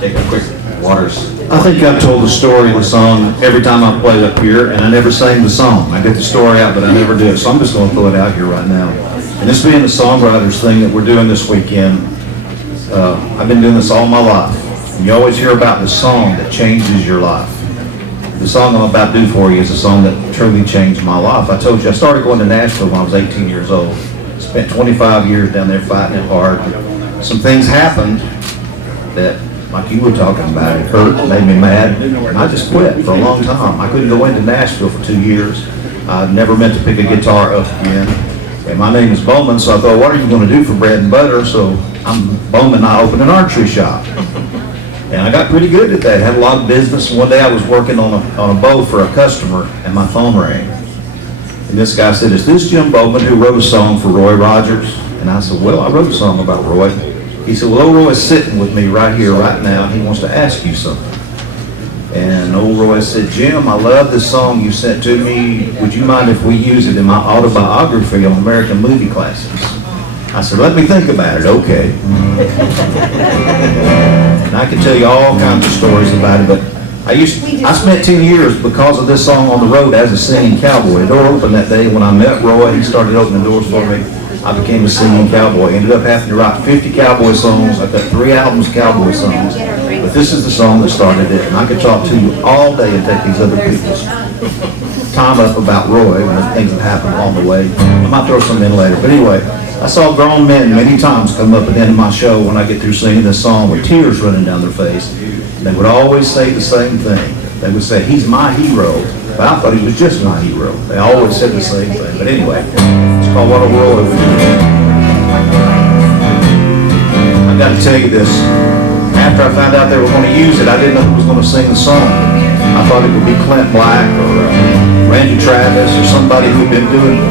Take a quick waters. I think I've told the story of the song every time I played up here, and I never sang the song. I get the story out, but I never did. So I'm just going to throw it out here right now. And this being the Songwriters thing that we're doing this weekend, I've been doing this all my life. And you always hear about the song that changes your life. The song I'm about to do for you is a song that truly changed my life. I told you I started going to Nashville when I was 18 years old. Spent 25 years down there fighting it hard. Some things happened that, like you were talking about, it hurt, made me mad, and I just quit for a long time. I couldn't go into Nashville for 2 years. I never meant to pick a guitar up again. And my name is Bowman, so I thought, what are you going to do for bread and butter? So I'm Bowman, I opened an archery shop. And I got pretty good at that, had a lot of business. One day I was working on a bow for a customer, and my phone rang. And this guy said, is this Jim Bowman who wrote a song for Roy Rogers? And I said, well, I wrote a song about Roy. He said, well, old Roy's sitting with me right here, right now, and he wants to ask you something. And old Roy said, Jim, I love this song you sent to me. Would you mind if we use it in my autobiography on American movie classics? I said, let me think about it. Okay. And I can tell you all kinds of stories about it, but I spent 10 years because of this song on the road as a singing cowboy. The door opened that day when I met Roy. He started opening doors for me. I became a singing cowboy. Ended up having to write 50 cowboy songs. I've got 3 albums of cowboy songs. But this is the song that started it. And I could talk to you all day and take these other people's time up about Roy and the things that happened along the way. I might throw some in later. But anyway, I saw grown men many times come up at the end of my show when I get through singing this song with tears running down their face. They would always say the same thing. They would say, he's my hero. But I thought he was just my hero. They always said the same thing. But anyway, it's called What a World It Would Be. I got to tell you this. After I found out they were going to use it, I didn't know who was going to sing the song. I thought it would be Clint Black or Randy Travis or somebody who'd been doing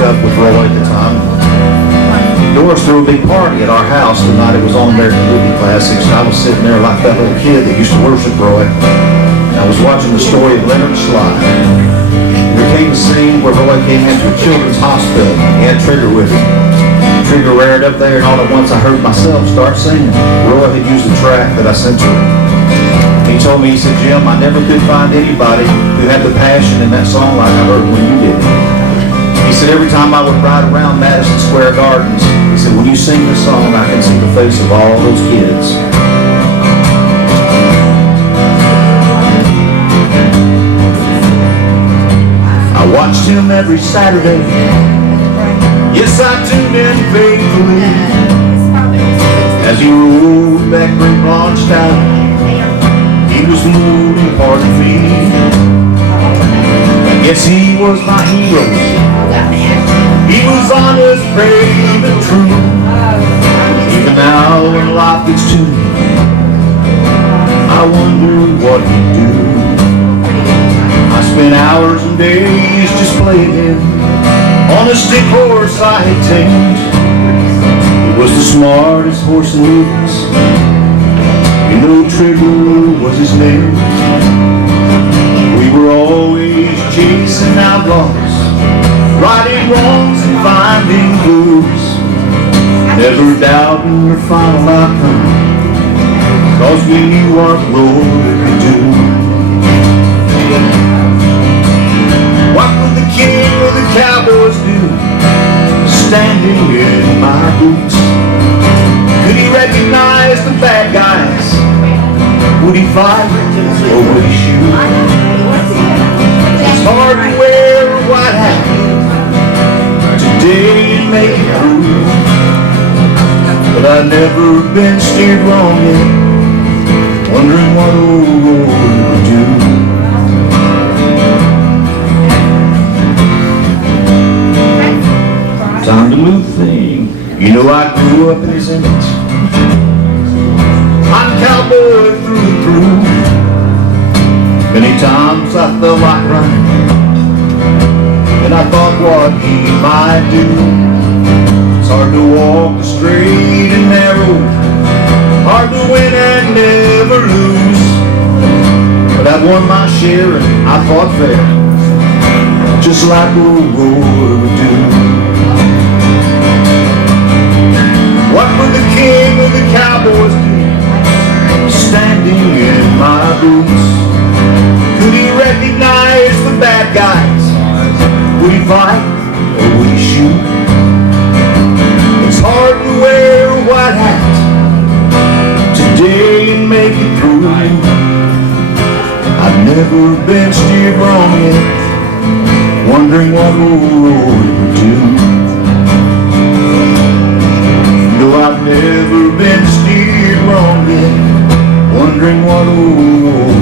stuff with Roy at the time. Doris threw a big party at our house the night it was on American Movie Classics. I was sitting there like that little kid that used to worship Roy. I was watching the story of Leonard Sly. There came a scene where Roy came into a children's hospital. He had Trigger with him. Trigger reared up there, and all at once I heard myself start singing. Roy had used the track that I sent to him. He told me, he said, Jim, I never could find anybody who had the passion in that song like I heard when you did. He said, every time I would ride around Madison Square Gardens, he said, when you sing this song, I can see the face of all those kids. I watched him every Saturday. Yes, I tuned in faithfully as he rode that great blonde stallion. He was moving part of me. Yes, he was my hero. He was honest, brave, and true. Even now when life gets to me, I wonder what he'd do. I spent hours and days just playing him on a stick horse I had tamed. It was the smartest horse in the woods. You know, Trigger was his name. We were always chasing outlaws, righting wrongs and finding clues, never doubting the final outcome, 'cause we knew what Roy could do. What would the king or the cowboys do, standing in my boots? Could he recognize the bad guys? Would he fight or would he shoot? It's hard to wear a white hat today and make it through, but I've never been steered wrong yet, wondering what old Roy would do. Time to move thing. You know I grew up in his image. I'm a cowboy through and through. Many times I felt like running, and I thought what he might do. It's hard to walk the straight and narrow, hard to win and never lose. But I've won my share and I fought fair, just like old Roy would do. What would the king or the cowboys do, standing my boots? Could he recognize the bad guys? Would he fight or would he shoot? It's hard to wear a white hat today and make it through. I've never been steered wrong yet, wondering what road it would do. No, I've never been steered wrong yet, wondering what road